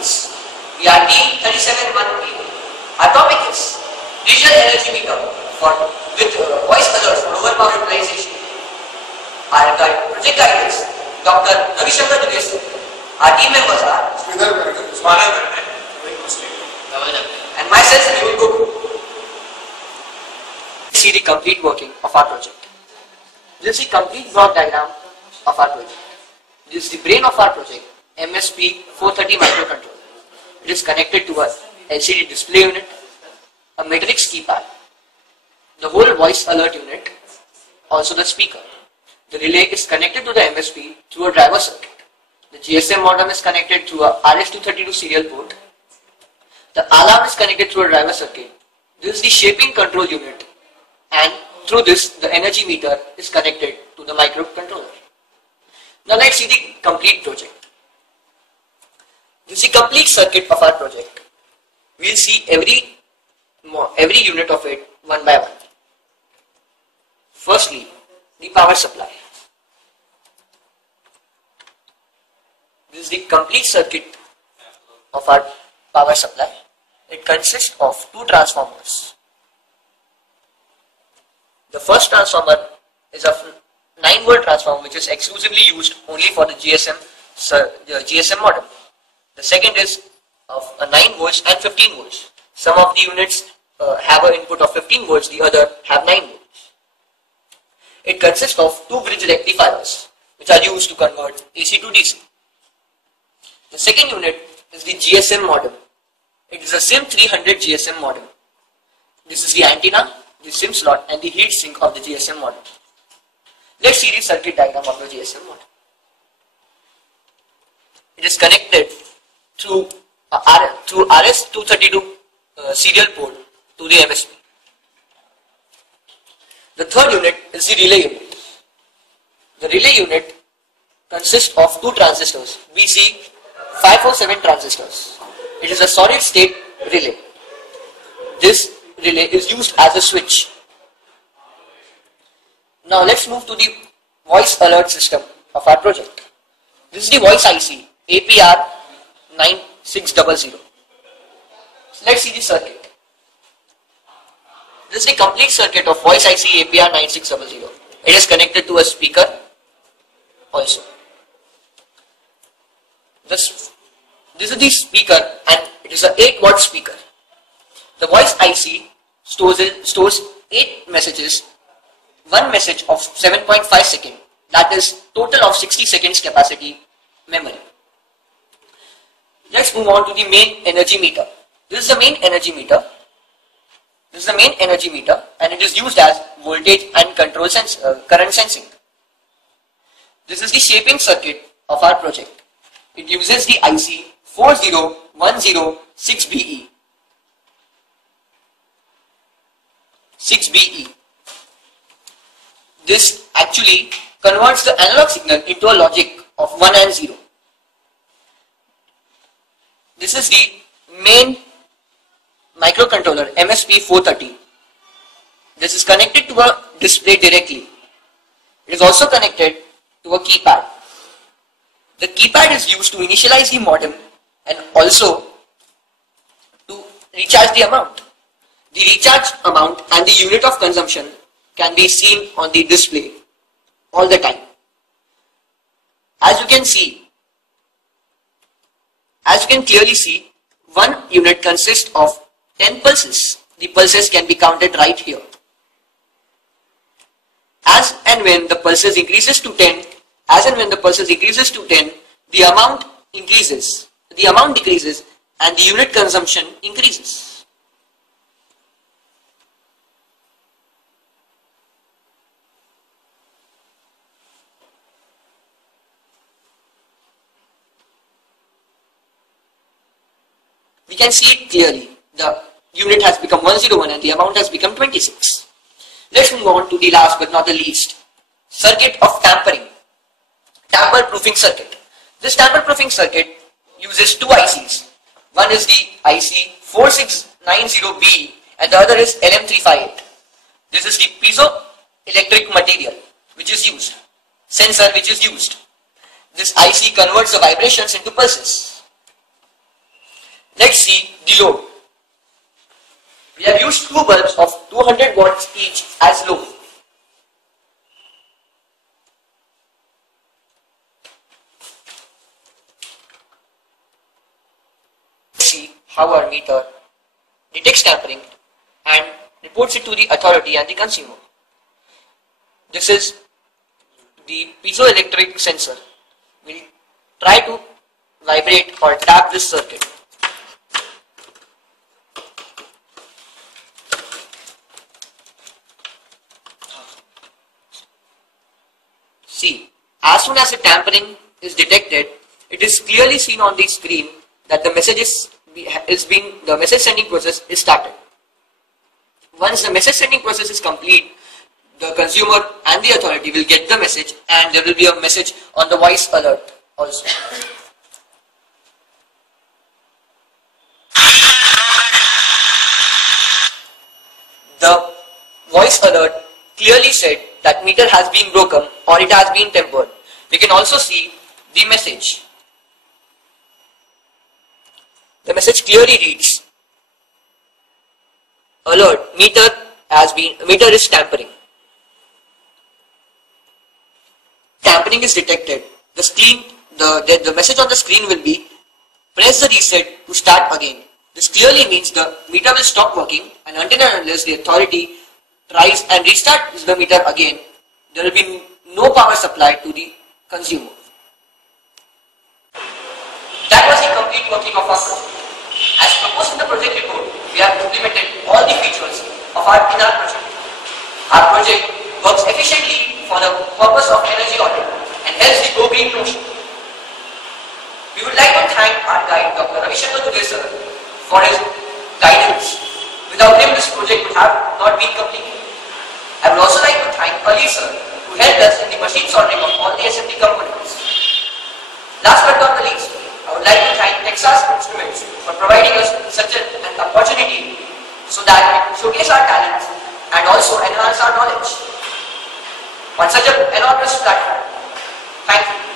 is the RT371A. Our topic is digital energy meter with voice alerts for overpower utilization. Our project guide is Dr. Ravi Shankar Dubey. Our team members are and myself, Mehul Goku. See the complete working of our project. This is the complete block diagram of our project. This is the brain of our project, MSP 430 microcontroller. It is connected to a LCD display unit, a matrix keypad, the whole voice alert unit, also the speaker. The relay is connected to the MSP through a driver circuit. The GSM modem is connected through a RS-232 serial port. The alarm is connected through a driver circuit. This is the shaping control unit, and through this the energy meter is connected to the microcontroller. Now let's see the complete project. This is the complete circuit of our project. We'll see every unit of it one by one. Firstly, the power supply. This is the complete circuit of our power supply. It consists of two transformers. The first transformer is a 9-volt transformer which is exclusively used only for the GSM modem. The second is of a 9 volts and 15 volts. Some of the units have an input of 15 volts, the other have 9 volts. It consists of two bridge rectifiers which are used to convert AC to DC. The second unit is the GSM modem. It is a SIM300 GSM modem. This is the antenna, the SIM slot and the heat sink of the GSM modem. Let's see the circuit diagram of the GSM modem. It is connected through RS-232 serial port to the MSP. The third unit is the relay unit. The relay unit consists of two transistors, BC547 transistors. It is a solid state relay. This relay is used as a switch. Now let's move to the voice alert system of our project. This is the voice IC APR9600. So let's see the circuit. This is the complete circuit of voice IC APR9600. It is connected to a speaker also. This is the speaker and it is an 8-watt speaker. The voice IC stores 8 messages, one message of 7.5 seconds, that is total of 60 seconds capacity memory. Let's move on to the main energy meter. This is the main energy meter. And it is used as voltage and control current sensing. This is the shaping circuit of our project. It uses the IC 40106BE. 6BE. This actually converts the analog signal into a logic of 1 and 0. This is the main microcontroller MSP 430. This is connected to a display directly. It is also connected to a keypad. The keypad is used to initialize the modem and also to recharge the amount. The recharge amount and the unit of consumption can be seen on the display all the time. As you can clearly see, one unit consists of 10 pulses. The pulses can be counted right here. As and when the pulses increases to 10, the amount increases, the amount decreases, and the unit consumption increases. We can see it clearly. The unit has become 101 and the amount has become 26. Let's move on to the last but not the least. Circuit of tampering. Tamper-proofing circuit. This tamper-proofing circuit uses two ICs. One is the IC 4690B and the other is LM358. This is the piezoelectric material which is used. Sensor which is used. This IC converts the vibrations into pulses. Let's see the load. We have used two bulbs of 200 watts each as load. Let's see how our meter detects tampering and reports it to the authority and the consumer. This is the piezoelectric sensor. We'll try to vibrate or tap this circuit. See, as soon as the tampering is detected, it is clearly seen on the screen that the message the message sending process is started. Once the message sending process is complete, the consumer and the authority will get the message, and there will be a message on the voice alert also. The voice alert clearly said that meter has been broken or it has been tempered. We can also see the message. The message clearly reads, alert, meter is tampering. Tampering is detected. The message on the screen will be, press the reset to start again. This clearly means the meter will stop working, and until and unless the authority tries and restarts the meter again, there will be no power supply to the consumer. That was the complete working of our project. As proposed in the project report, we have implemented all the features of our project. Our project works efficiently for the purpose of energy audit and helps the Go Green motion. We would like to thank our guide, Dr. Ravi Shankar Dubey sir, for his guidance. Without him, this project would have not been completed. I would also like to thank Ali sir, who helped us in the machine soldering of all the SMT components. Last but not the least, I would like to thank Texas Instruments for providing us such an opportunity so that we can showcase our talents and also enhance our knowledge on such an enormous platform. Thank you.